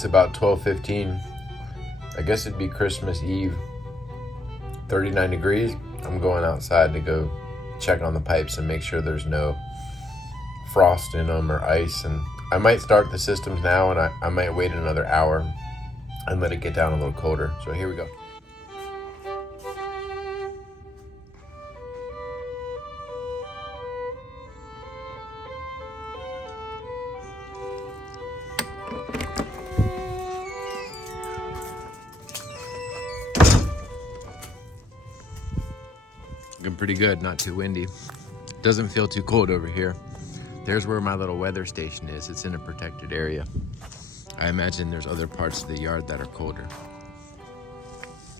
It's about 12:15. I guess it'd be Christmas Eve. 39 degrees. I'm going outside to go check on the pipes and make sure there's no frost in them or ice. And I might start the systems now, and I might wait another hour and let it get down a little colder. So here we go. Looking pretty good, not too windy. Doesn't feel too cold over here. There's where my little weather station is. It's in a protected area. I imagine there's other parts of the yard that are colder.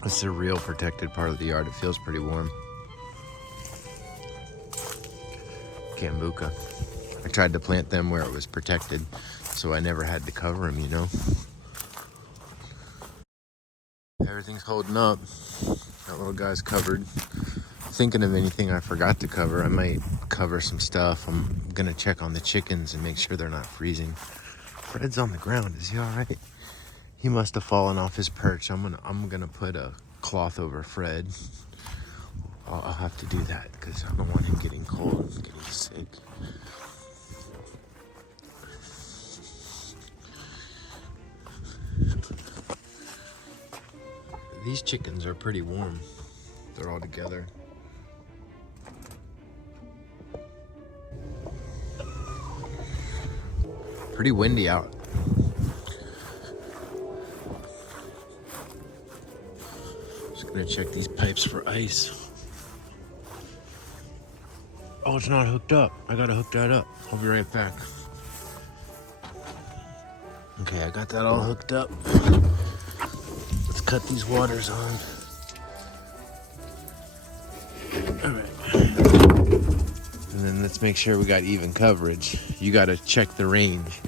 It's a real protected part of the yard. It feels pretty warm. Cambuca. I tried to plant them where it was protected, so I never had to cover them, you know. Everything's holding up. That little guy's covered. Thinking of anything I forgot to cover, I might cover some stuff. I'm gonna check on the chickens and make sure they're not freezing. Fred's on the ground. Is he all right? He must have fallen off his perch. I'm gonna put a cloth over Fred. I'll have to do that because I don't want him getting cold and getting sick. These chickens are pretty warm. They're all together. Pretty windy out. Just gonna check these pipes for ice. Oh, it's not hooked up. I gotta hook that up. I'll be right back. Okay, I got that all hooked up. Let's cut these waters on. All right. And then let's make sure we got even coverage. You gotta check the range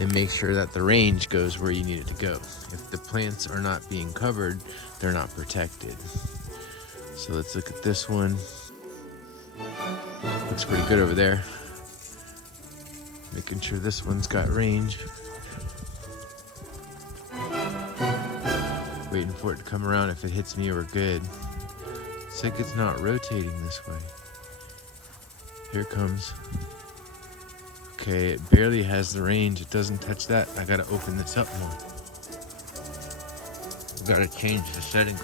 and make sure that the range goes where you need it to go. If the plants are not being covered, they're not protected. So let's look at this one. Looks pretty good over there. Making sure this one's got range. Waiting for it to come around. If it hits me, we're good. It's like it's not rotating this way. Here it comes. Okay, it barely has the range. It doesn't touch that. I gotta open this up more. Gotta change the settings.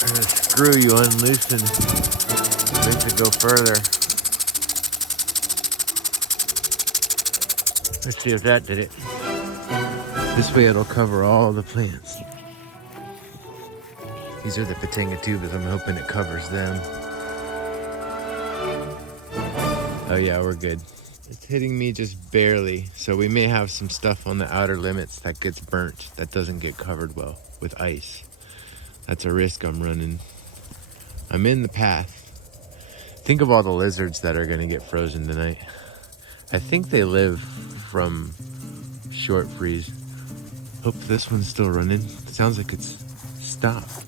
I'm gonna screw you unloosen. Makes it go further. Let's see if that did it. This way it'll cover all the plants. These are the Patangatubas. I'm hoping it covers them. Oh yeah, we're good. It's hitting me just barely. So we may have some stuff on the outer limits that gets burnt, that doesn't get covered well with ice. That's a risk I'm running. I'm in the path. Think of all the lizards that are gonna get frozen tonight. I think they live from short freeze. Hope this one's still running. It sounds like it's stopped.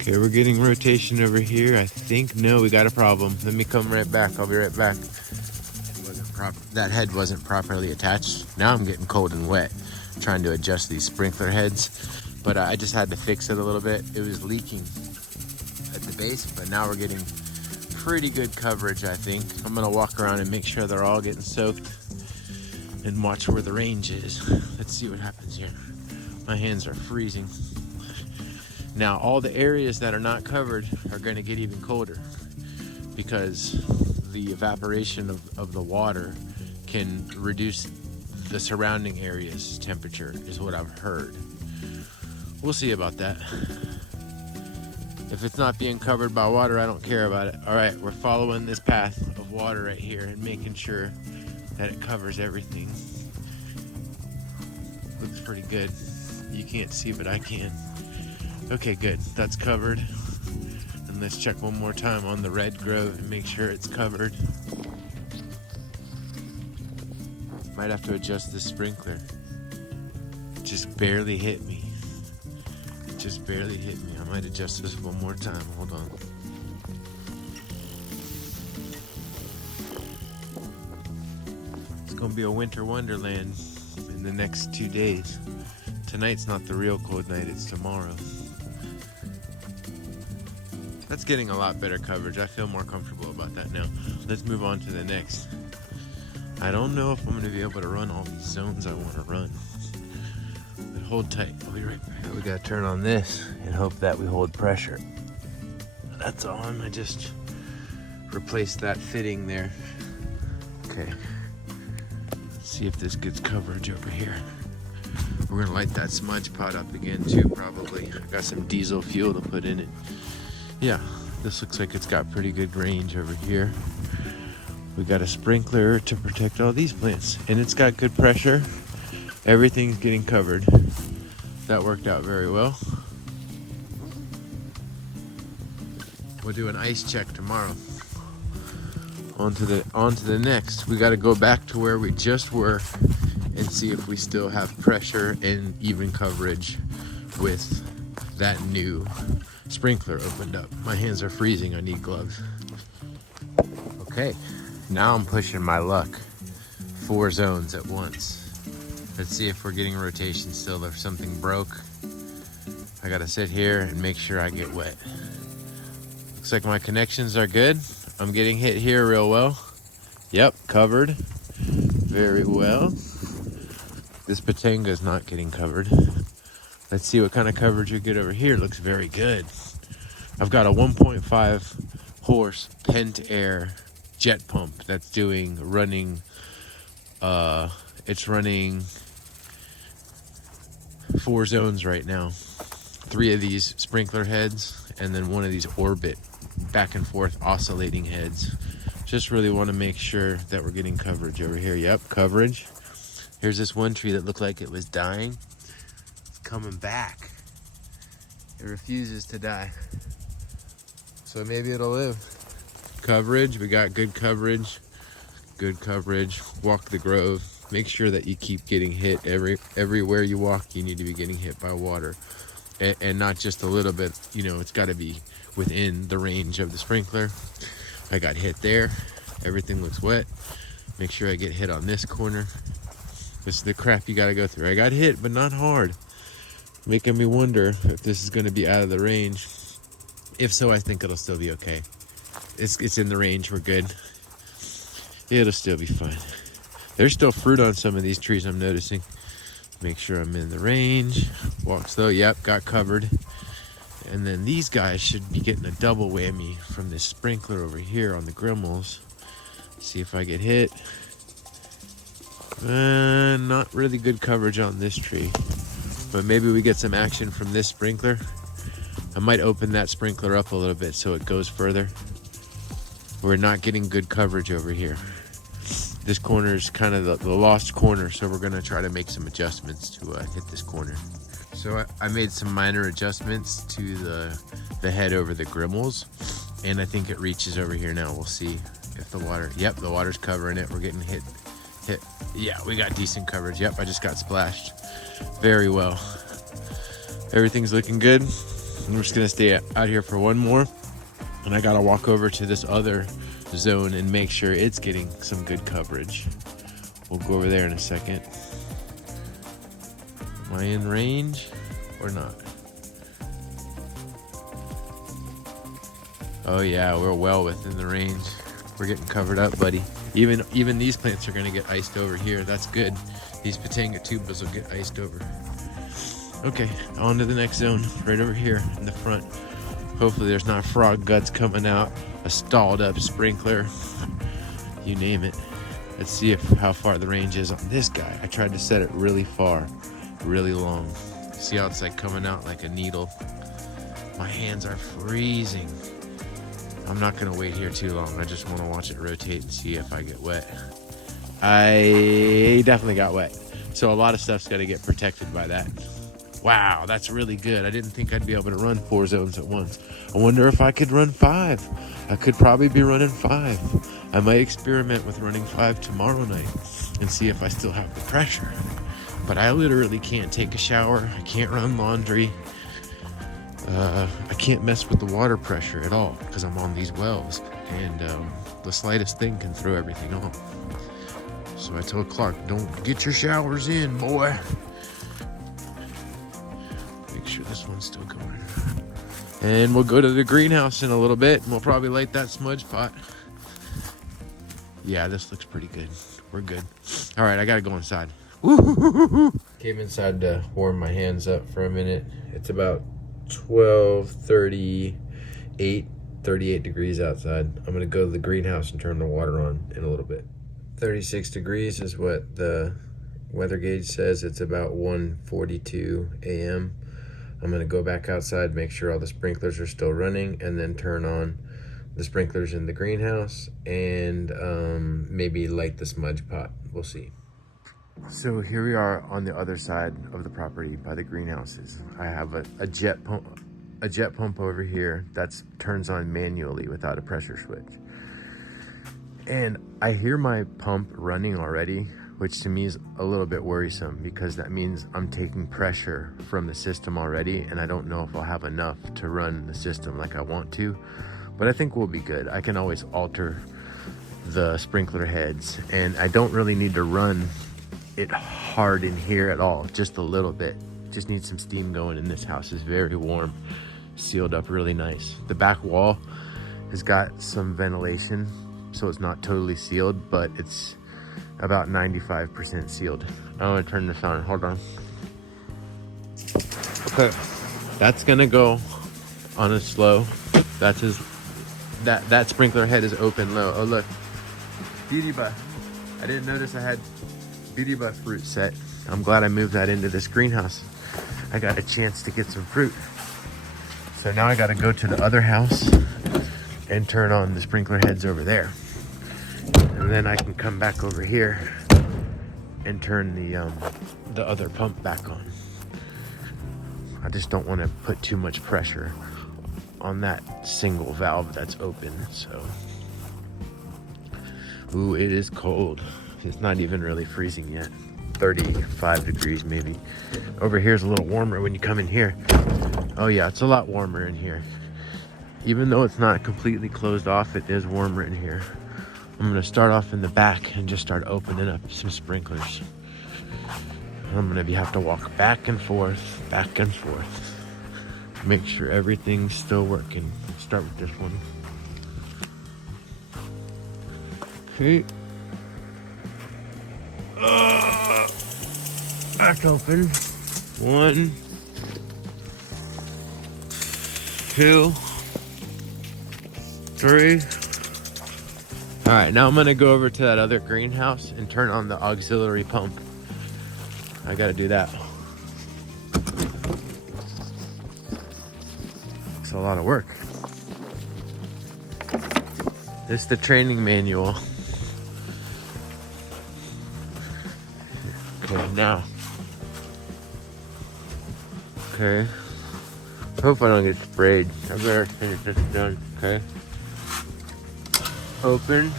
Okay, we're getting rotation over here. I think, no, we got a problem. Let me come right back. I'll be right back. That head wasn't properly attached. Now I'm getting cold and wet trying to adjust these sprinkler heads. But I just had to fix it a little bit. It was leaking at the base, but now we're getting pretty good coverage, I think. I'm gonna walk around and make sure they're all getting soaked and watch where the range is. Let's see what happens here. My hands are freezing. Now, all the areas that are not covered are gonna get even colder because the evaporation of the water can reduce the surrounding area's temperature, is what I've heard. We'll see about that. If it's not being covered by water, I don't care about it. All right, we're following this path of water right here and making sure that it covers everything. Looks pretty good. You can't see, but I can. Okay, good. That's covered. And let's check one more time on the red grove and make sure it's covered. Might have to adjust the sprinkler. It just barely hit me. It just barely hit me. I might adjust this one more time. Hold on. gonna be a winter wonderland in the next 2 days. Tonight's not the real cold night, it's tomorrow. That's getting a lot better coverage. I feel more comfortable about that now. Let's move on to the next. I don't know if I'm gonna be able to run all these zones I wanna run. But hold tight, I'll be right back. We gotta turn on this and hope that we hold pressure. That's on, I just replaced that fitting there. Okay, let's see if this gets coverage over here. We're gonna light that smudge pot up again too, probably. I got some diesel fuel to put in it. Yeah, this looks like it's got pretty good range over here. We got a sprinkler to protect all these plants, and it's got good pressure. Everything's getting covered. That worked out very well. We'll do an ice check tomorrow. On to the next. We got to go back to where we just were and see if we still have pressure and even coverage with that new sprinkler opened up. My hands are freezing, I need gloves. Okay, now I'm pushing my luck. 4 zones at once. Let's see if we're getting rotation still, if something broke. I gotta sit here and make sure I get wet. Looks like my connections are good. I'm getting hit here real well. Yep, covered very well. This patanga is not getting covered. Let's see what kind of coverage we get over here. Looks very good. I've got a 1.5 horse pent air jet pump that's running it's running 4 zones right now. 3 of these sprinkler heads and then 1 of these orbit back and forth oscillating heads. Just really want to make sure that we're getting coverage over here. Yep, coverage. Here's this one tree that looked like it was dying. It's coming back. It refuses to die. So maybe it'll live. Coverage, we got good coverage. Good coverage. Walk the grove. Make sure that you keep getting hit. Everywhere you walk, you need to be getting hit by water. And not just a little bit, you know, it's got to be within the range of the sprinkler. I got hit there. Everything looks wet. Make sure I get hit on this corner. This is the crap you got to go through. I got hit, but not hard. Making me wonder if this is going to be out of the range. If so, I think it'll still be okay. It's in the range. We're good. It'll still be fine. There's still fruit on some of these trees, I'm noticing. Make sure I'm in the range. Walk slow. Yep, got covered. And then these guys should be getting a double whammy from this sprinkler over here on the grimmels. See if I get hit. Not really good coverage on this tree. But maybe we get some action from this sprinkler. I might open that sprinkler up a little bit so it goes further. We're not getting good coverage over here. This corner is kind of the lost corner, so we're going to try to make some adjustments to hit this corner. So I made some minor adjustments to the head over the grimmels, and I think it reaches over here now. We'll see if the water, yep, the water's covering it. We're getting hit. Yeah, we got decent coverage. Yep, I just got splashed very well. Everything's looking good. I'm just gonna stay out here for one more, and I gotta walk over to this other zone and make sure it's getting some good coverage. We'll go over there in a second. Am I in range or not? Oh yeah, we're well within the range. We're getting covered up, buddy. Even these plants are gonna get iced over here. That's good. These patanga tubers will get iced over. Okay, on to the next zone, right over here in the front. Hopefully there's not frog guts coming out, a stalled up sprinkler, you name it. Let's see how far the range is on this guy. I tried to set it really far, really long. See how it's like coming out like a needle? My hands are freezing. I'm not gonna wait here too long. I just wanna watch it rotate and see if I get wet. I definitely got wet. So a lot of stuff's gotta get protected by that. Wow, that's really good. I didn't think I'd be able to run 4 zones at once. I wonder if I could run 5. I could probably be running 5. I might experiment with running 5 tomorrow night and see if I still have the pressure. But I literally can't take a shower. I can't run laundry. I can't mess with the water pressure at all because I'm on these wells. And the slightest thing can throw everything off. So I told Clark, don't get your showers in, boy. Make sure this one's still going. And we'll go to the greenhouse in a little bit, and we'll probably light that smudge pot. Yeah, this looks pretty good. We're good. All right, I gotta go inside. Came inside to warm my hands up for a minute. It's about 38 degrees outside. I'm gonna go to the greenhouse and turn the water on in a little bit. 36 degrees is what the weather gauge says. It's about 1:42 a.m. I'm gonna go back outside, make sure all the sprinklers are still running, and then turn on the sprinklers in the greenhouse and maybe light the smudge pot. We'll see. So here we are on the other side of the property by the greenhouses. I have a jet pump over here that turns on manually without a pressure switch. And I hear my pump running already, which to me is a little bit worrisome because that means I'm taking pressure from the system already, and I don't know if I'll have enough to run the system like I want to, but I think we'll be good. I can always alter the sprinkler heads, and I don't really need to run it hard in here at all, just a little bit. Just need some steam going, and this house is very warm, sealed up really nice. The back wall has got some ventilation, so it's not totally sealed, but it's about 95% sealed. I'm gonna turn this on, hold on. Okay, that's gonna go on a slow. That's his, that sprinkler head is open low. Oh look, beauty buff. I didn't notice I had beauty buff fruit set. I'm glad I moved that into this greenhouse. I got a chance to get some fruit. So now I gotta go to the other house and turn on the sprinkler heads over there. And then I can come back over here and turn the other pump back on. I just don't want to put too much pressure on that single valve that's open, so. Ooh, it is cold. It's not even really freezing yet. 35 degrees maybe. Over here is a little warmer when you come in here. Oh yeah, it's a lot warmer in here. Even though it's not completely closed off, it is warmer in here. I'm gonna start off in the back and just start opening up some sprinklers. I'm gonna have to walk back and forth, make sure everything's still working. Let's start with this one. Okay. Back open. 1, 2, 3. All right, now I'm gonna go over to that other greenhouse and turn on the auxiliary pump. I gotta do that. It's a lot of work. This is the training manual. Okay, now. Okay. Hope I don't get sprayed. I better finish this done, okay? Open.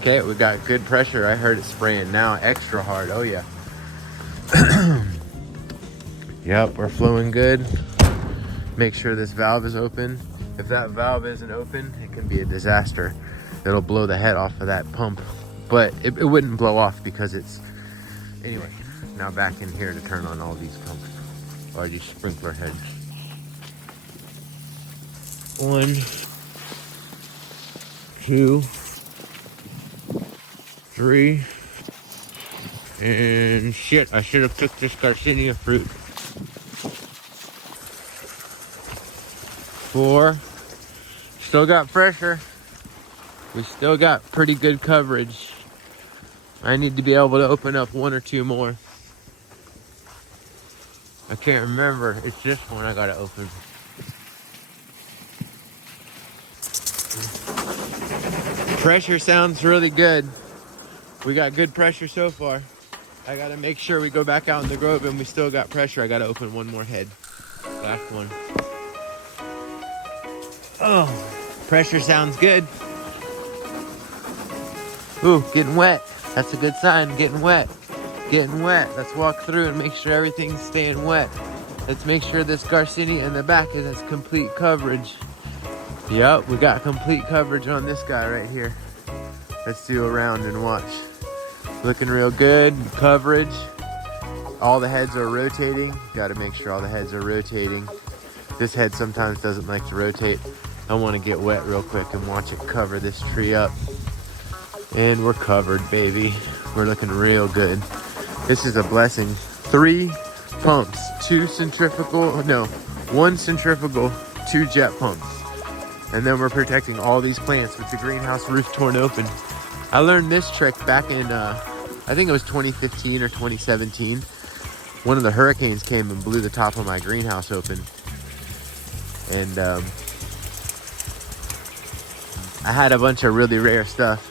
Okay, we got good pressure. I heard it spraying now, extra hard. Oh yeah. Yep, we're flowing good. Make sure this valve is open. If that valve isn't open, it can be a disaster. It'll blow the head off of that pump, but it wouldn't blow off because it's, anyway, now back in here to turn on all these pumps, all these sprinkler heads. 1, 2, 3, and shit, I should have took this Garcinia fruit. 4, still got pressure. We still got pretty good coverage. I need to be able to open up 1 or 2 more. I can't remember, it's this one I gotta open. Pressure sounds really good. We got good pressure so far. I gotta make sure we go back out in the grove and we still got pressure. I gotta open 1 more head. Last one. Oh, pressure sounds good. Ooh, getting wet. That's a good sign, getting wet. Getting wet. Let's walk through and make sure everything's staying wet. Let's make sure this Garcinia in the back has complete coverage. Yep, we got complete coverage on this guy right here. Let's do a round and watch. Looking real good. Coverage. All the heads are rotating. Got to make sure all the heads are rotating. This head sometimes doesn't like to rotate. I want to get wet real quick and watch it cover this tree up. And we're covered, baby. We're looking real good. This is a blessing. 3 pumps, 1 centrifugal, 2 jet pumps. And then we're protecting all these plants with the greenhouse roof torn open. I learned this trick back in, I think it was 2015 or 2017. One of the hurricanes came and blew the top of my greenhouse open. And I had a bunch of really rare stuff.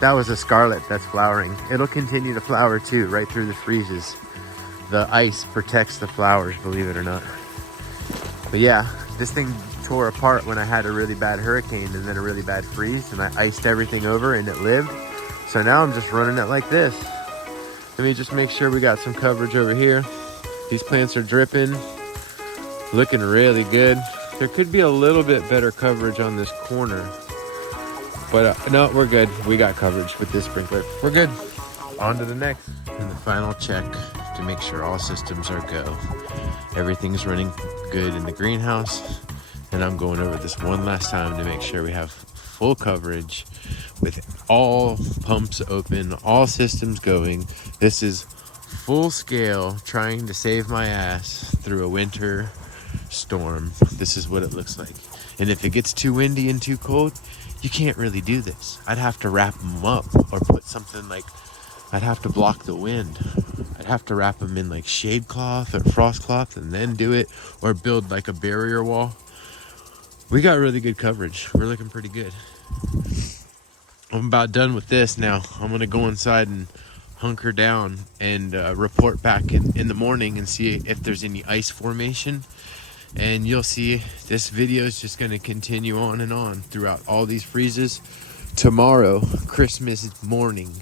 That was a scarlet that's flowering. It'll continue to flower too, right through the freezes. The ice protects the flowers, believe it or not. But yeah, this thing tore apart when I had a really bad hurricane and then a really bad freeze, and I iced everything over and it lived. So now I'm just running it like this. Let me just make sure we got some coverage over here. These plants are dripping, looking really good. There could be a little bit better coverage on this corner, but no, we're good. We got coverage with this sprinkler. We're good. On to the next. And the final check to make sure all systems are go. Everything's running good in the greenhouse. And I'm going over this one last time to make sure we have full coverage with all pumps open, all systems going. This is full scale trying to save my ass through a winter storm. This is what it looks like. And if it gets too windy and too cold, you can't really do this. I'd have to wrap them up or put something like, I'd have to block the wind. I'd have to wrap them in like shade cloth or frost cloth and then do it, or build like a barrier wall. We got really good coverage. We're looking pretty good. I'm about done with this now. I'm gonna go inside and hunker down and report back in the morning and see if there's any ice formation. And you'll see this video is just going to continue on and on throughout all these freezes. Tomorrow, Christmas morning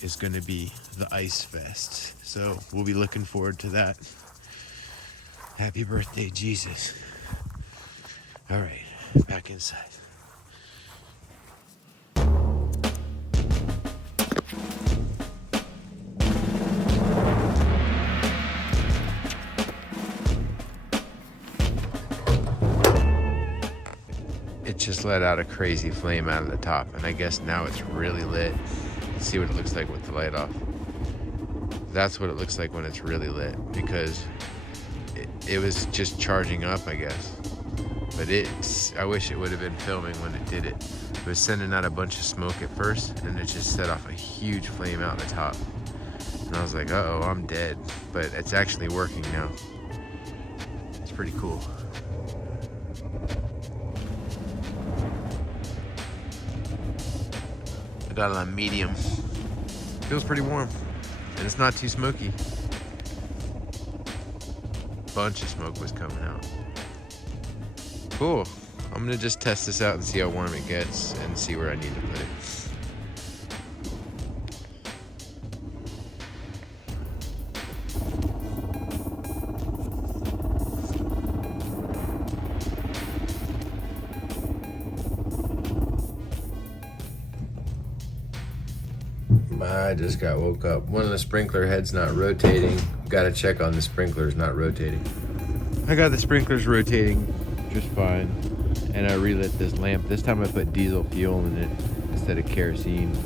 is going to be the ice fest. So we'll be looking forward to that. Happy birthday, Jesus. All right, back inside. It just let out a crazy flame out of the top, and I guess now it's really lit. Let's see what it looks like with the light off. That's what it looks like when it's really lit, because it was just charging up, I guess. But I wish it would have been filming when it did it. It was sending out a bunch of smoke at first, and it just set off a huge flame out the top. And I was like, uh-oh, I'm dead. But it's actually working now. It's pretty cool. I got it on medium. Feels pretty warm, and it's not too smoky. Bunch of smoke was coming out. Cool. I'm gonna just test this out and see how warm it gets and see where I need to put it. I just got woke up. One of the sprinkler heads not rotating. Got to check on the sprinklers not rotating. I got the sprinklers rotating just fine, and I relit this lamp. This time I put diesel fuel in it instead of kerosene,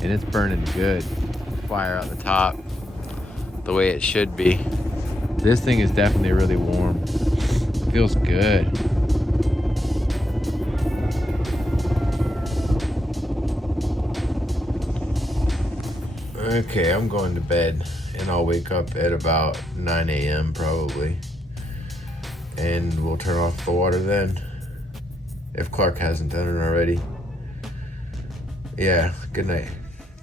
and it's burning good. Fire out the top the way it should be. This thing is definitely really warm. It feels good. Okay, I'm going to bed, and I'll wake up at about 9 a.m. probably, and we'll turn off the water then, if Clark hasn't done it already. Yeah, good night.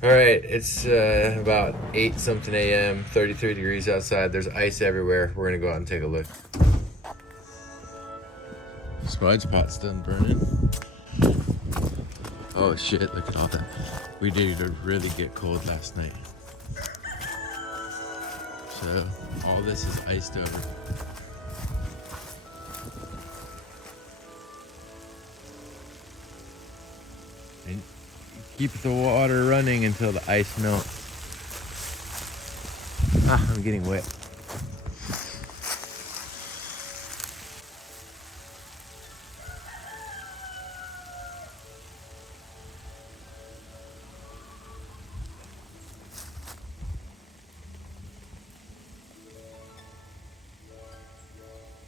All right, it's about 8 something a.m., 33 degrees outside. There's ice everywhere. We're gonna go out and take a look. Smudge pot's done burning. Oh shit, look at all that. We did really get cold last night. So all this is iced over. And you Keep the water running until the ice melts. Ah, I'm getting wet.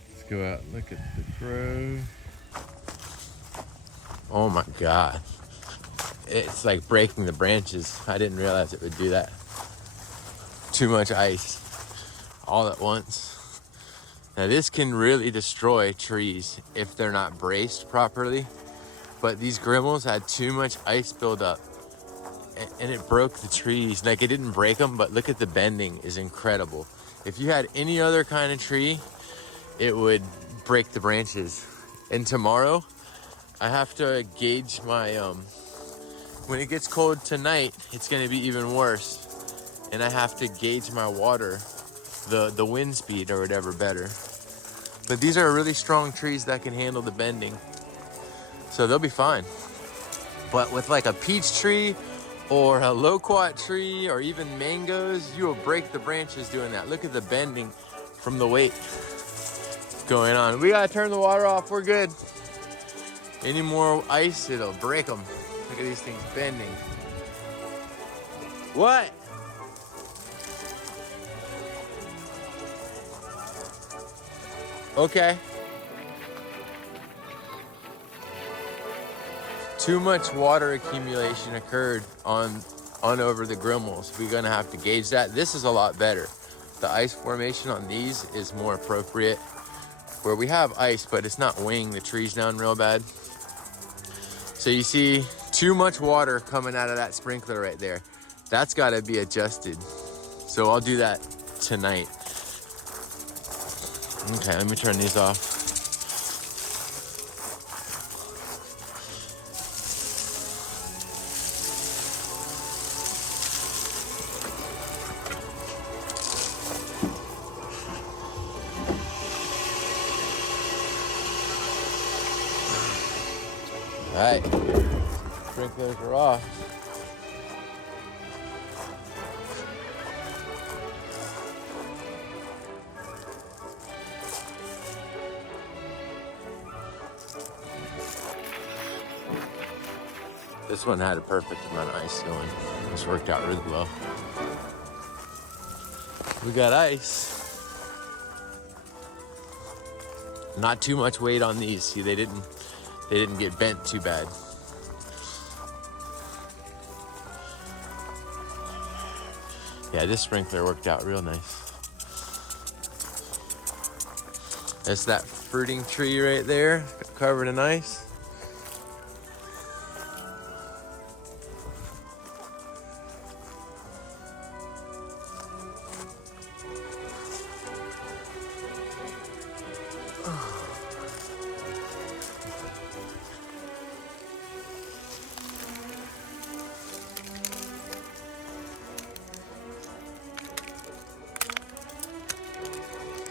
Let's go out and look at the grove. Oh my God. It's like breaking the branches. I didn't realize it would do that. Too much ice all at once. Now this can really destroy trees if they're not braced properly. But these grimmels had too much ice buildup and it broke the trees. Like it didn't break them, but look at the bending is incredible. If you had any other kind of tree, it would break the branches. And tomorrow, I have to gauge my, when it gets cold tonight, it's gonna be even worse. And I have to gauge my water, the wind speed or whatever better. But these are really strong trees that can handle the bending. So they'll be fine. But with like a peach tree or a loquat tree or even mangoes, you will break the branches doing that. Look at the bending from the weight going on. We gotta turn the water off, we're good. Any more ice, it'll break them. Look at these things bending. What? Okay. Too much water accumulation occurred on over the grimmels. We're gonna have to gauge that. This is a lot better. The ice formation on these is more appropriate. Where we have ice, but it's not weighing the trees down real bad. So you see too much water coming out of that sprinkler right there. That's gotta be adjusted. So I'll do that tonight. Okay, let me turn these off. All right, sprinklers are off. This one had a perfect amount of ice going. This worked out really well. We got ice. Not too much weight on these. See, they didn't get bent too bad. Yeah, this sprinkler worked out real nice. That's that fruiting tree right there, covered in ice.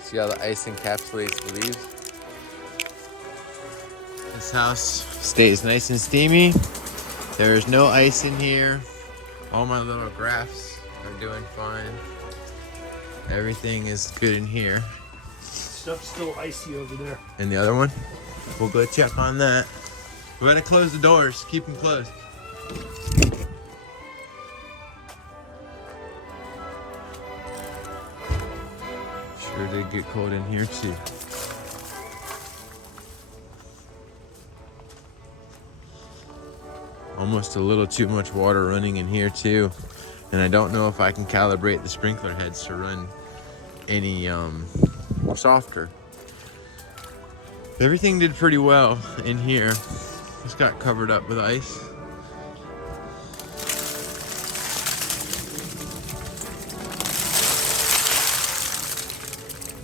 See how the ice encapsulates the leaves? This house stays nice and steamy. There's no ice in here. All my little grafts are doing fine. Everything is good in here. Stuff's still icy over there. And the other one? We'll go check on that. We're gonna close the doors. Keep them closed. Sure did get cold in here too. Almost a little too much water running in here too. And I don't know if I can calibrate the sprinkler heads to run any softer. Everything did pretty well in here. Just got covered up with ice.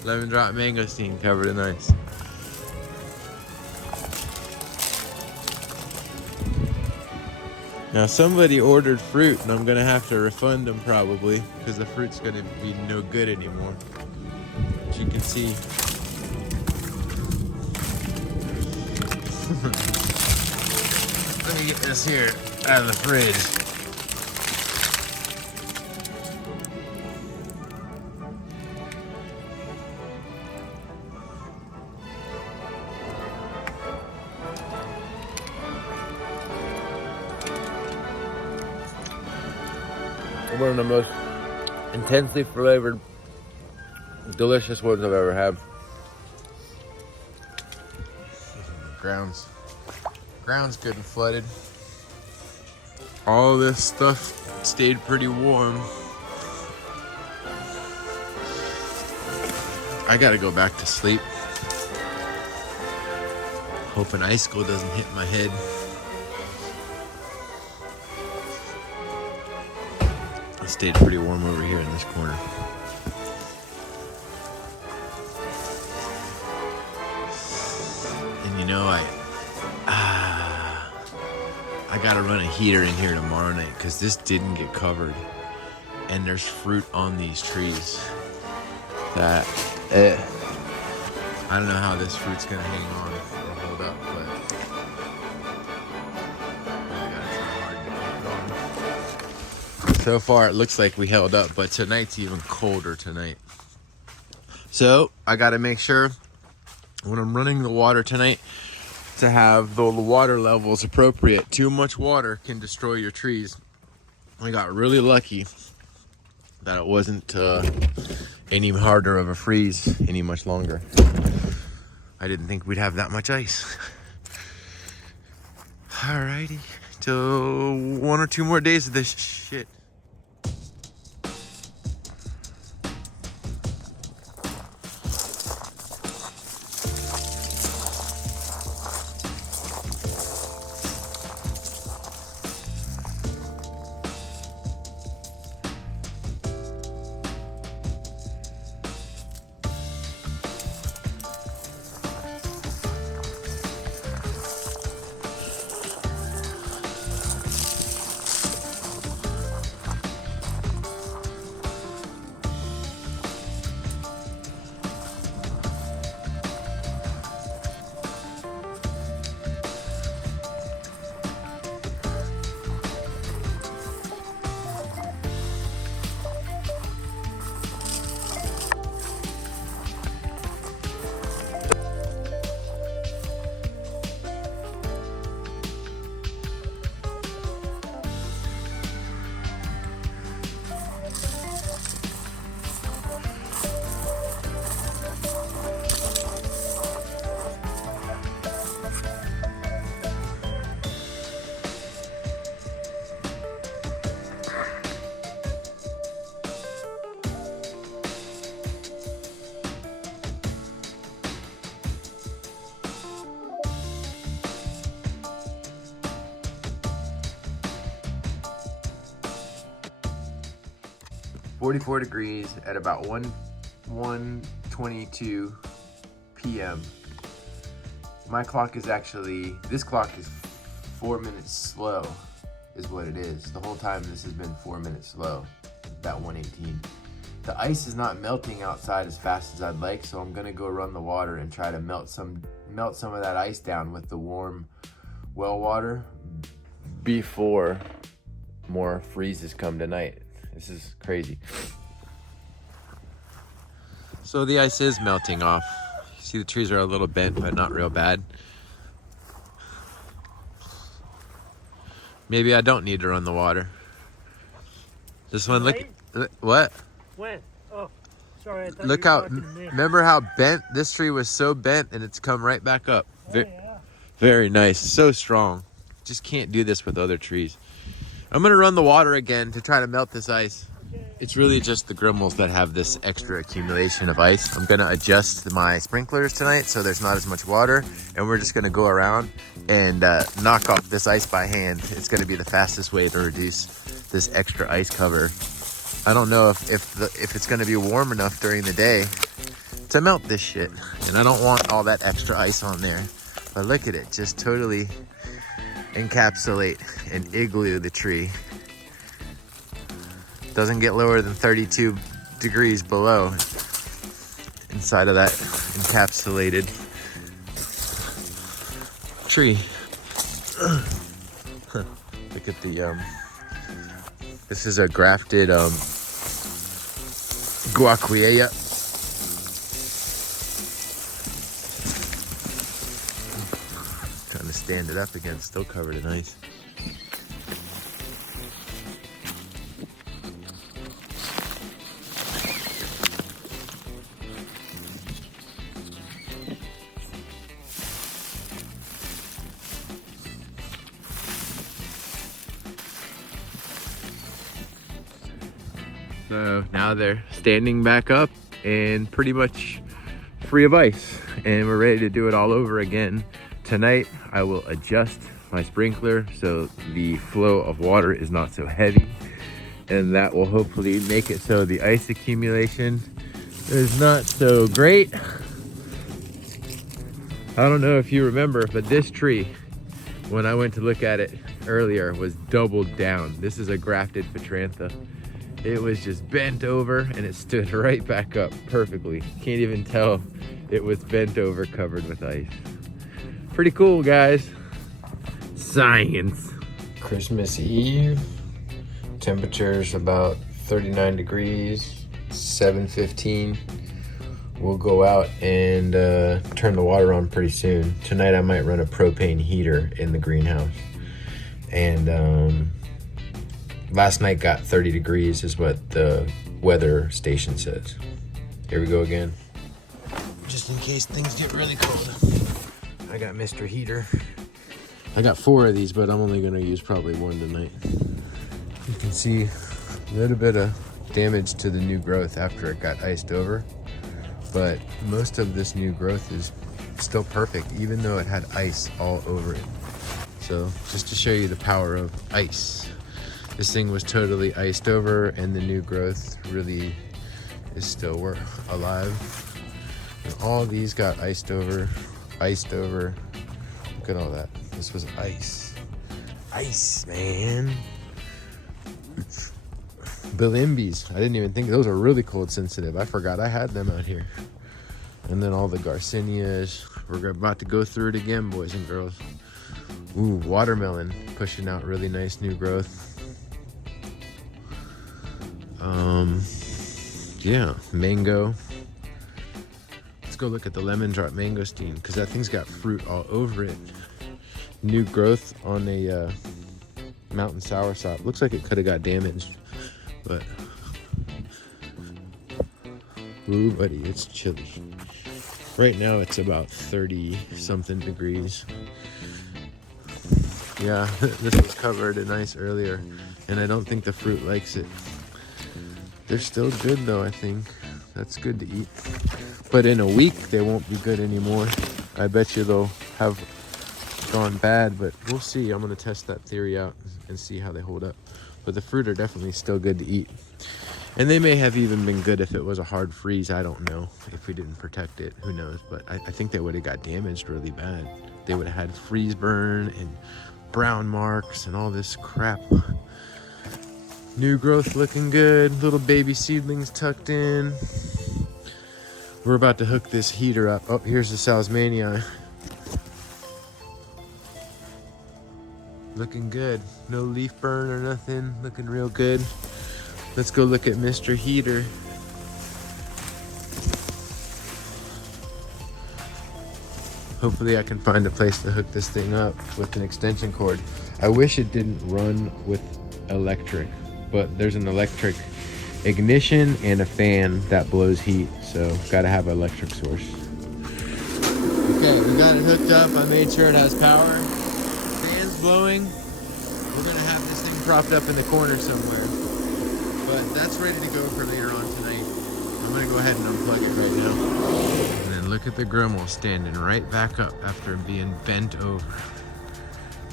Lemon drop mangosteen covered in ice. Now somebody ordered fruit and I'm gonna have to refund them probably because the fruit's gonna be no good anymore. As you can see. Let me get this here. out of the fridge. One of the most intensely flavored, delicious ones I've ever had. Ground's good and flooded. All this stuff stayed pretty warm. I gotta go back to sleep. Hope an icicle doesn't hit my head. It stayed pretty warm over here in this corner. And you know, I gotta run a heater in here tomorrow night because this didn't get covered. And there's fruit on these trees that I don't know how this fruit's gonna hang on or hold up, but we gotta try hard to keep it on. So far it looks like we held up, but tonight's even colder tonight. So I gotta make sure when I'm running the water tonight to have the water levels appropriate. Too much water can destroy your trees. I got really lucky that it wasn't any harder of a freeze any much longer. I didn't think we'd have that much ice. Alrighty, till 1 or 2 more days of this shit. .44 degrees at about 1:22 p.m. My clock is actually, this clock is 4 minutes slow, is what it is. The whole time this has been 4 minutes slow, about 1:18. The ice is not melting outside as fast as I'd like, so I'm gonna go run the water and try to melt some of that ice down with the warm well water before more freezes come tonight. This is crazy. So the ice is melting off. You see the trees are a little bent, but not real bad. Maybe I don't need to run the water. This one, look. What? When? Oh, sorry. I thought Look you were how, talking to me. remember how bent, this tree was so bent and it's come right back up. Oh, yeah. Very nice, so strong. Just can't do this with other trees. I'm gonna run the water again to try to melt this ice. It's really just the grimmels that have this extra accumulation of ice. I'm gonna adjust my sprinklers tonight so there's not as much water, and we're just gonna go around and knock off this ice by hand. It's gonna be the fastest way to reduce this extra ice cover. I don't know if it's gonna be warm enough during the day to melt this shit, and I don't want all that extra ice on there. But look at it, just totally encapsulate and igloo the tree. Doesn't get lower than 32 degrees below inside of that encapsulated tree. Look at the, this is a grafted guaquiea. Trying to stand it up again, still covered in ice. So now they're standing back up and pretty much free of ice, and we're ready to do it all over again. Tonight I will adjust my sprinkler so the flow of water is not so heavy, and that will hopefully make it so the ice accumulation is not so great. I don't know if you remember, but this tree, when I went to look at it earlier, was doubled down. This is a grafted Petrantha. It was just bent over and it stood right back up perfectly. Can't even tell it was bent over, covered with ice. Pretty cool, guys. Science. Christmas Eve. Temperature's about 39 degrees, 7:15. We'll go out and turn the water on pretty soon. Tonight I might run a propane heater in the greenhouse. And last night got 30 degrees is what the weather station says. Here we go again. Just in case things get really cold. I got Mr. Heater. I got 4 of these, but I'm only gonna use probably 1 tonight. You can see a little bit of damage to the new growth after it got iced over, but most of this new growth is still perfect, even though it had ice all over it. So just to show you the power of ice. This thing was totally iced over, and the new growth really is still alive. And all these got iced over. Look at all that. This was ice. Ice, man. Bilimbis. I didn't even think those are really cold sensitive. I forgot I had them out here. And then all the Garcinias. We're about to go through it again, boys and girls. Ooh, watermelon pushing out really nice new growth. Yeah, mango. Let's go look at the lemon drop mangosteen, because that thing's got fruit all over it. New growth on a mountain soursop. Looks like it could have got damaged, but ooh, buddy, it's chilly. Right now it's about 30 something degrees. Yeah, this was covered in ice earlier, and I don't think the fruit likes it. They're still good though, I think. That's good to eat. But in a week, they won't be good anymore. I bet you they'll have gone bad, but we'll see. I'm gonna test that theory out and see how they hold up. But the fruit are definitely still good to eat. And they may have even been good if it was a hard freeze. I don't know. If we didn't protect it, who knows? But I think they would have got damaged really bad. They would have had freeze burn and brown marks and all this crap. New growth looking good. Little baby seedlings tucked in. We're about to hook this heater up. Oh, here's the Salzmanii. Looking good. No leaf burn or nothing. Looking real good. Let's go look at Mr. Heater. Hopefully I can find a place to hook this thing up with an extension cord. I wish it didn't run with electric, but there's an electric ignition and a fan that blows heat, so gotta have an electric source. Okay, we got it hooked up. I made sure it has power. Fan's blowing. We're gonna have this thing propped up in the corner somewhere, but that's ready to go for later on tonight. I'm gonna go ahead and unplug it right now. And then look at the Grumel standing right back up after being bent over.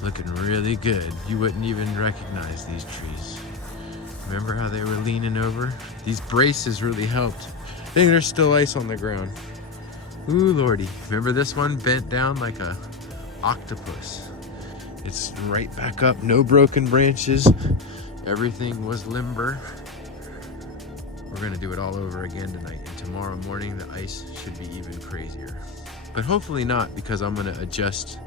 Looking really good. You wouldn't even recognize these trees. Remember how they were leaning over? These braces really helped. I think there's still ice on the ground. Ooh, lordy. Remember this one bent down like a octopus? It's right back up, no broken branches. Everything was limber. We're gonna do it all over again tonight. And tomorrow morning, the ice should be even crazier. But hopefully not, because I'm gonna adjust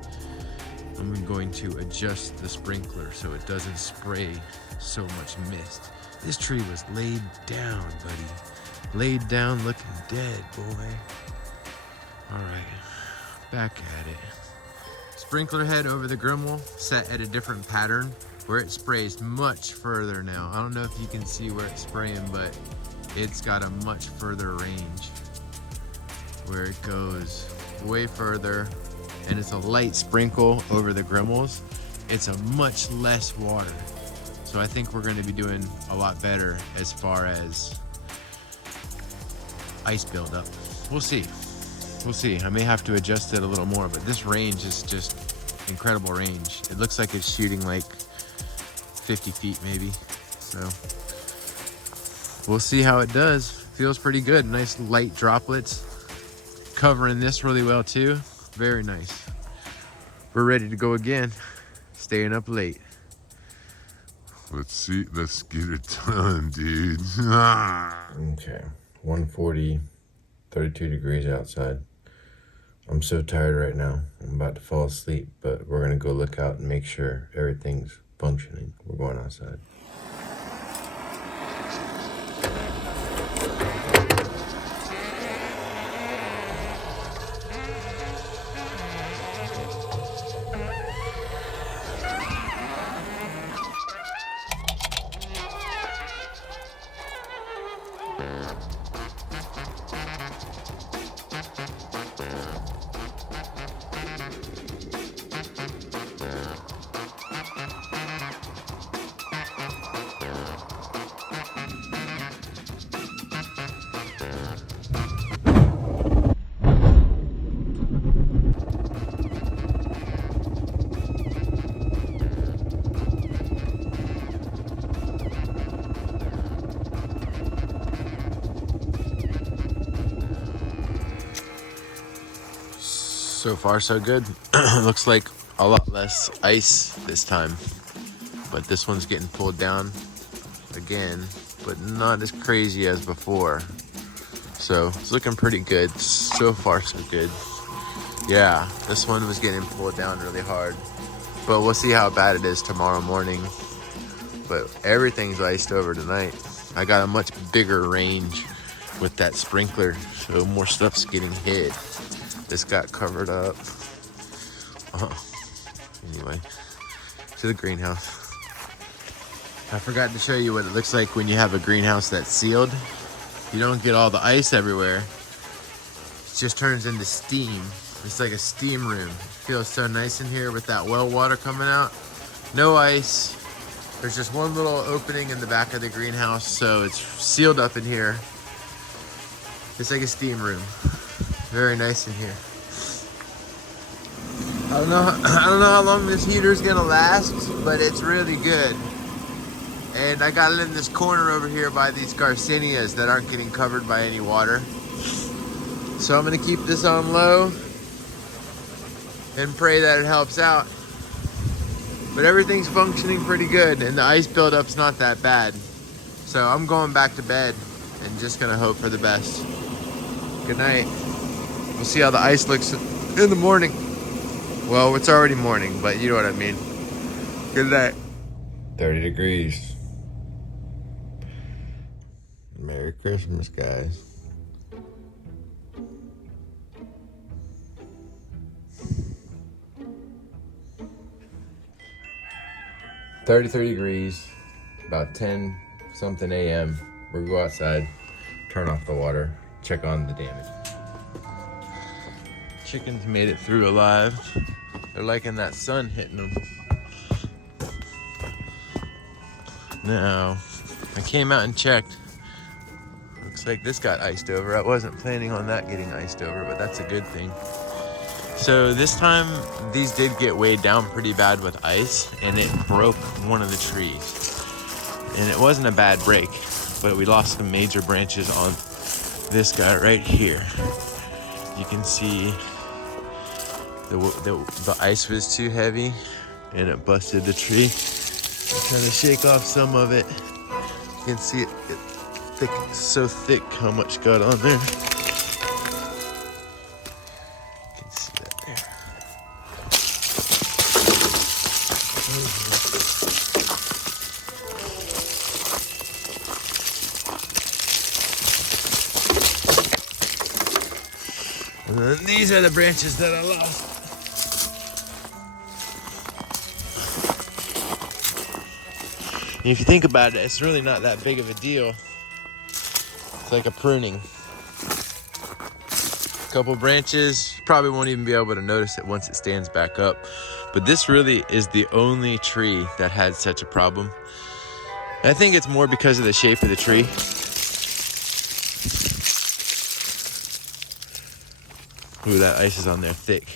I'm going to adjust the sprinkler so it doesn't spray so much mist. This tree was laid down, buddy. Laid down, looking dead, boy. All right, back at it. Sprinkler head over the Grimmel set at a different pattern where it sprays much further now. I don't know if you can see where it's spraying, but it's got a much further range where it goes way further, and it's a light sprinkle over the Grimmels. It's a much less water. So I think we're gonna be doing a lot better as far as ice buildup. We'll see. We'll see. I may have to adjust it a little more, but this range is just incredible range. It looks like it's shooting like 50 feet maybe. So we'll see how it does. Feels pretty good. Nice light droplets. Covering this really well too. Very nice. We're ready to go again. Staying up late. Let's get it done, dude. Okay, 140, 32 degrees outside. I'm so tired right now. I'm about to fall asleep, but we're gonna go look out and make sure everything's functioning. We're going outside. So far so good. Looks like a lot less ice this time, but this one's getting pulled down again, but not as crazy as before. So it's looking pretty good. So far so good. Yeah, this one was getting pulled down really hard, but we'll see how bad it is tomorrow morning. But everything's iced over tonight. I got a much bigger range with that sprinkler, so more stuff's getting hit. This got covered up. Anyway, to the greenhouse. I forgot to show you what it looks like when you have a greenhouse that's sealed. You don't get all the ice everywhere. It just turns into steam. It's like a steam room. It feels so nice in here with that well water coming out. No ice. There's just one little opening in the back of the greenhouse, so it's sealed up in here. It's like a steam room. Very nice in here. I don't know how long this heater's gonna last, but it's really good. And I got it in this corner over here by these Garcinias that aren't getting covered by any water. So I'm gonna keep this on low and pray that it helps out. But everything's functioning pretty good, and the ice buildup's not that bad. So I'm going back to bed and just gonna hope for the best. Good night. We'll see how the ice looks in the morning. Well, it's already morning, but you know what I mean. Good night. 30 degrees. Merry Christmas, guys. $33 degrees, about 10 something a.m. We'll go outside, turn off the water, check on the damage. Chickens made it through alive. They're liking that sun hitting them. Now, I came out and checked. Looks like this got iced over. I wasn't planning on that getting iced over, but that's a good thing. So this time, these did get weighed down pretty bad with ice, and it broke one of the trees. And it wasn't a bad break, but we lost some major branches on this guy right here. You can see the ice was too heavy, and it busted the tree. I'm trying to shake off some of it. You can see it thick, so thick how much got on there. You can see that there. And then these are the branches that I lost. And if you think about it, it's really not that big of a deal. It's like a pruning. Couple branches, you probably won't even be able to notice it once it stands back up. But this really is the only tree that had such a problem. And I think it's more because of the shape of the tree. Ooh, that ice is on there thick.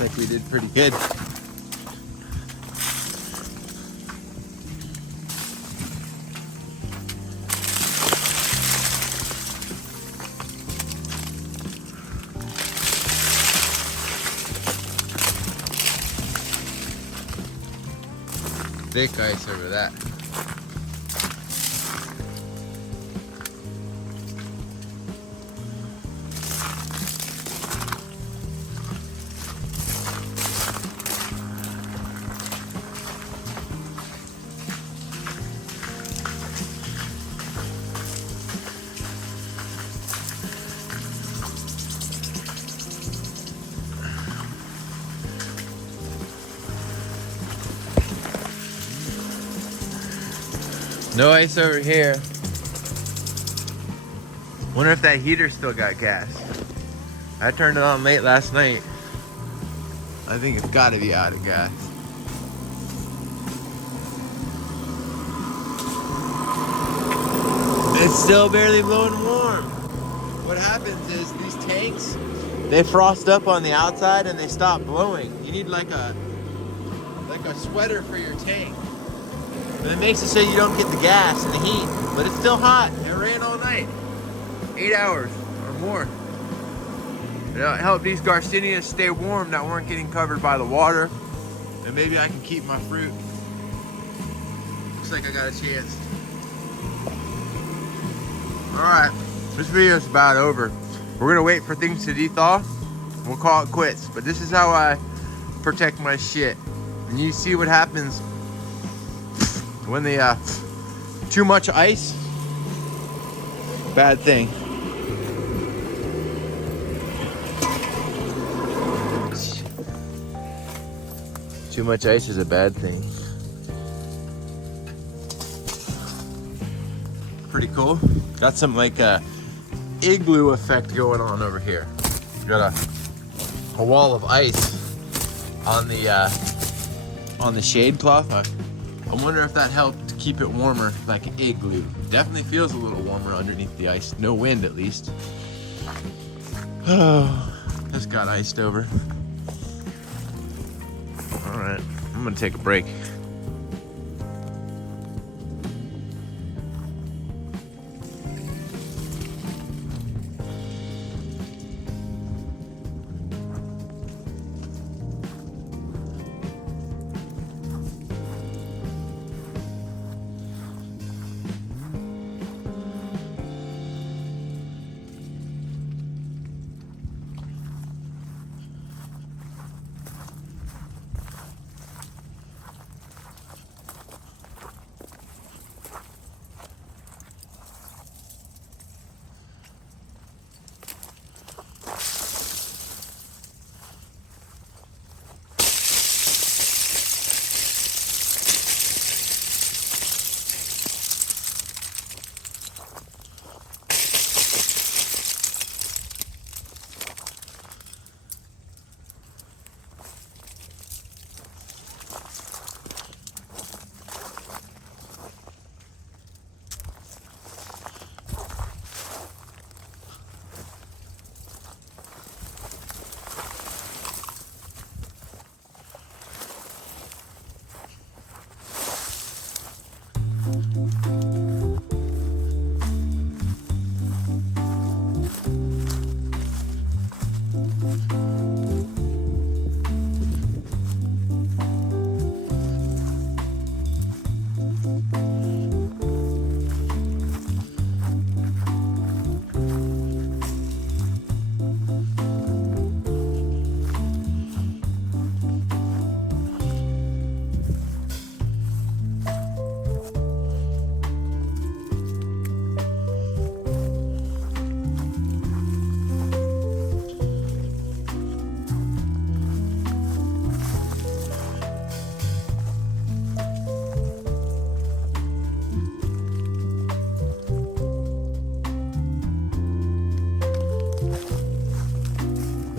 Looks like we did pretty good. Thick ice over that. No ice over here. Wonder if that heater still got gas. I turned it on late last night. I think it's gotta be out of gas. It's still barely blowing warm. What happens is these tanks, they frost up on the outside and they stop blowing. You need like a sweater for your tank. And it makes it so you don't get the gas and the heat, but it's still hot. It ran all night, 8 hours or more. You know, it helped these Garcinias stay warm that weren't getting covered by the water. And maybe I can keep my fruit. Looks like I got a chance. All right, this video's about over. We're gonna wait for things to de-thaw. We'll call it quits, but this is how I protect my shit. And you see what happens when the too much ice, bad thing. Too much ice is a bad thing. Pretty cool. Got some like igloo effect going on over here. Got a wall of ice on the shade cloth. I wonder if that helped keep it warmer, like an igloo. Definitely feels a little warmer underneath the ice. No wind, at least. Oh, this got iced over. All right, I'm gonna take a break.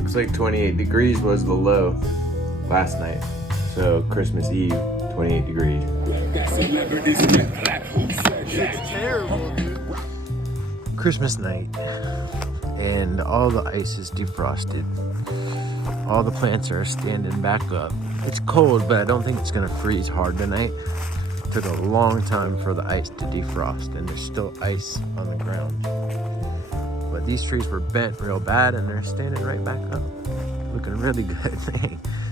Looks like 28 degrees was the low last night. So Christmas Eve, 28 degrees. Christmas night, and all the ice is defrosted. All the plants are standing back up. It's cold, but I don't think it's gonna freeze hard tonight. It took a long time for the ice to defrost, and there's still ice on the ground. But these trees were bent real bad, and they're standing right back up. Looking really good.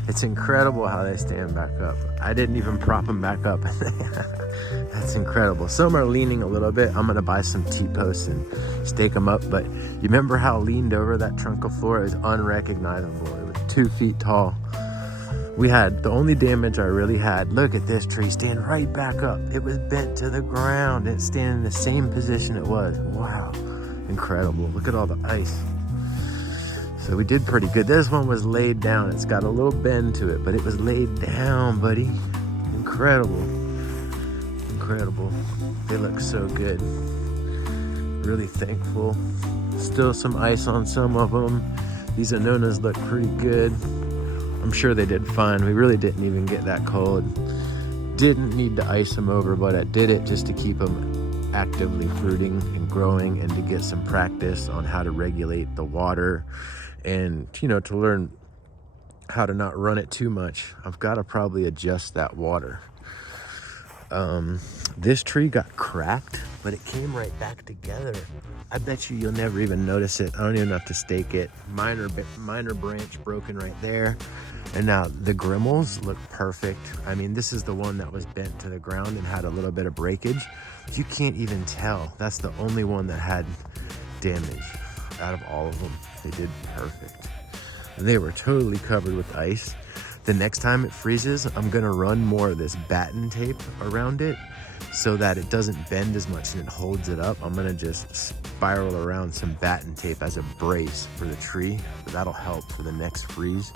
It's incredible how they stand back up. I didn't even prop them back up. That's incredible. Some are leaning a little bit. I'm gonna buy some T-posts and stake them up. But you remember how leaned over that trunk of floor? It was unrecognizable. It was 2 feet tall. We had, the only damage I really had, look at this tree stand right back up. It was bent to the ground. It's standing in the same position it was. Wow, incredible. Look at all the ice. So we did pretty good. This one was laid down. It's got a little bend to it, but it was laid down, buddy. Incredible. Incredible. They look so good. Really thankful. Still some ice on some of them. These Ionas look pretty good. I'm sure they did fine. We really didn't even get that cold. Didn't need to ice them over, but I did it just to keep them actively fruiting and growing, and to get some practice on how to regulate the water, and to learn how to not run it too much. I've got to probably adjust that water. This tree got cracked, but it came right back together. I bet you'll never even notice it. I don't even have to stake it. Minor branch broken right there. And now the grimmels look perfect. I mean, this is the one that was bent to the ground and had a little bit of breakage. You can't even tell. That's the only one that had damage out of all of them. They did perfect. They were totally covered with ice. The next time it freezes, I'm gonna run more of this batten tape around it so that it doesn't bend as much and it holds it up. I'm gonna just spiral around some batten tape as a brace for the tree. That'll help for the next freeze.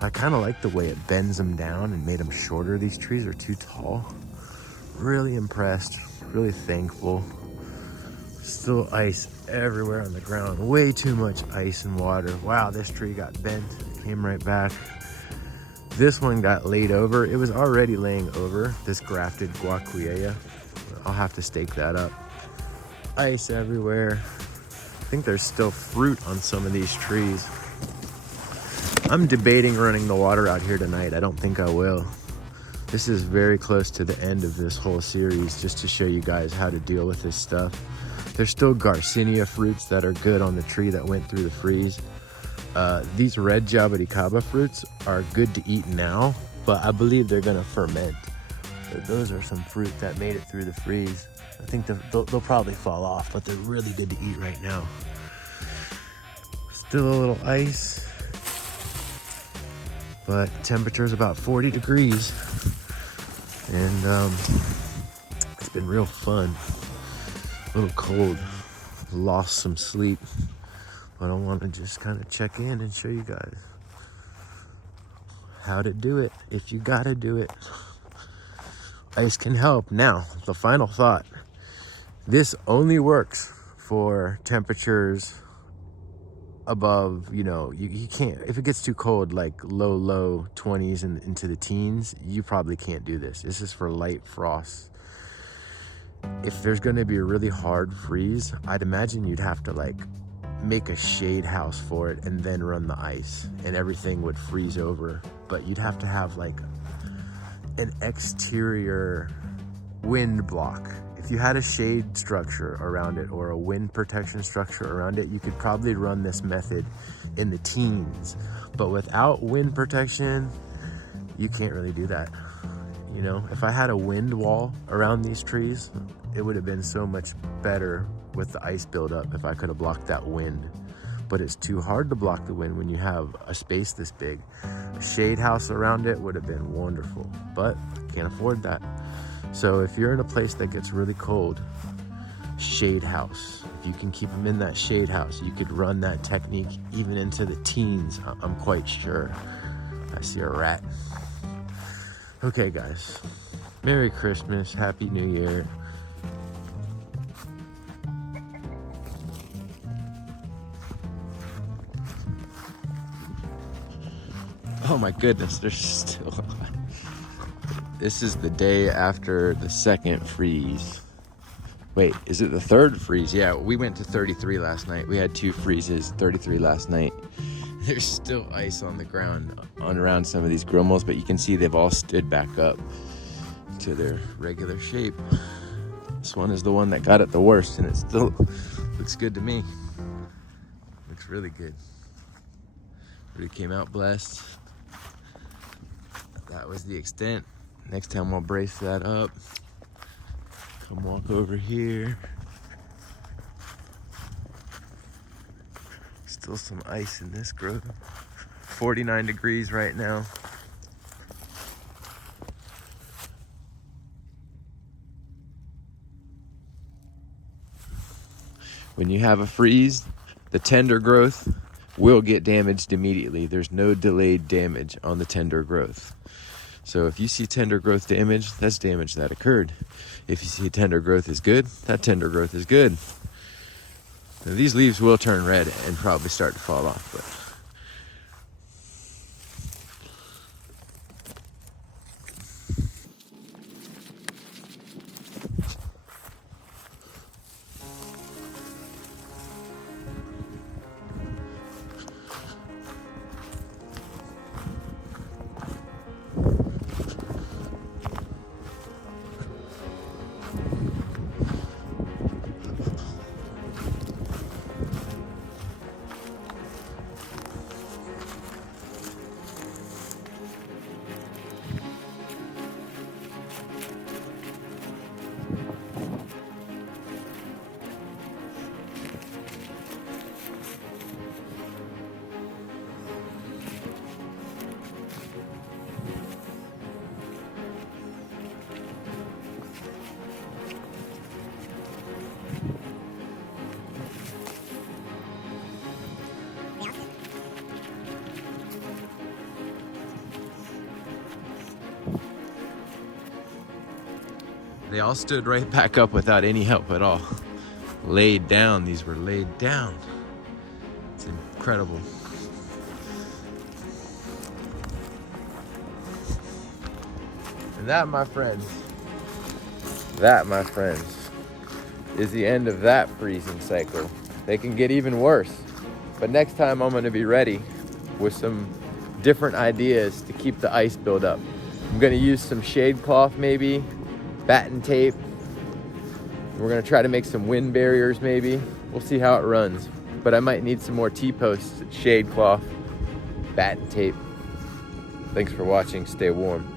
I kind of like the way it bends them down and made them shorter. These trees are too tall. Really impressed, really thankful. Still ice everywhere on the ground. Way too much ice and water. Wow, this tree got bent, came right back. This one got laid over. It was already laying over, this grafted guaquiea. I'll have to stake that up. Ice everywhere. I think there's still fruit on some of these trees. I'm debating running the water out here tonight. I don't think I will. This is very close to the end of this whole series, just to show you guys how to deal with this stuff. There's still Garcinia fruits that are good on the tree that went through the freeze. These red Jaboticaba fruits are good to eat now, but I believe they're gonna ferment. So those are some fruit that made it through the freeze. I think they'll probably fall off, but they're really good to eat right now. Still a little ice, but temperature is about 40 degrees. And it's been real fun. A little cold, lost some sleep, but I want to just kind of check in and show you guys how to do it if you gotta do it. Ice can help. Now, the final thought. This only works for temperatures above, you can't, if it gets too cold, like low 20s and into the teens, you probably can't do this. This is for light frost. If there's going to be a really hard freeze, I'd imagine you'd have to make a shade house for it and then run the ice, and everything would freeze over. But you'd have to have an exterior wind block. If you had a shade structure around it or a wind protection structure around it, you could probably run this method in the teens. But without wind protection, you can't really do that. If I had a wind wall around these trees, it would have been so much better with the ice buildup if I could have blocked that wind. But it's too hard to block the wind when you have a space this big. A shade house around it would have been wonderful, but can't afford that. So if you're in a place that gets really cold, shade house. If you can keep them in that shade house, you could run that technique even into the teens, I'm quite sure. I see a rat. Okay, guys. Merry Christmas, Happy New Year. Oh my goodness, there's still. This is the day after the second freeze. Wait, is it the third freeze? Yeah, we went to 33 last night. We had 2 freezes, 33 last night. There's still ice on the ground on around some of these grimmels, but you can see they've all stood back up to their regular shape. This one is the one that got it the worst, and it still looks good to me. Looks really good. Really came out blessed. That was the extent. Next time we'll brace that up. Come walk over here. Still some ice in this grove. 49 degrees right now. When you have a freeze, the tender growth will get damaged immediately. There's no delayed damage on the tender growth. So if you see tender growth damage, that's damage that occurred. If you see tender growth is good, that tender growth is good. Now, these leaves will turn red and probably start to fall off, but they all stood right back up without any help at all. Laid down, these were laid down. It's incredible. And that, my friends, is the end of that freezing cycle. They can get even worse. But next time I'm gonna be ready with some different ideas to keep the ice build up. I'm gonna use some shade cloth maybe, batten tape. We're gonna try to make some wind barriers maybe. We'll see how it runs. But I might need some more T-posts, shade cloth, batten tape. Thanks for watching, stay warm.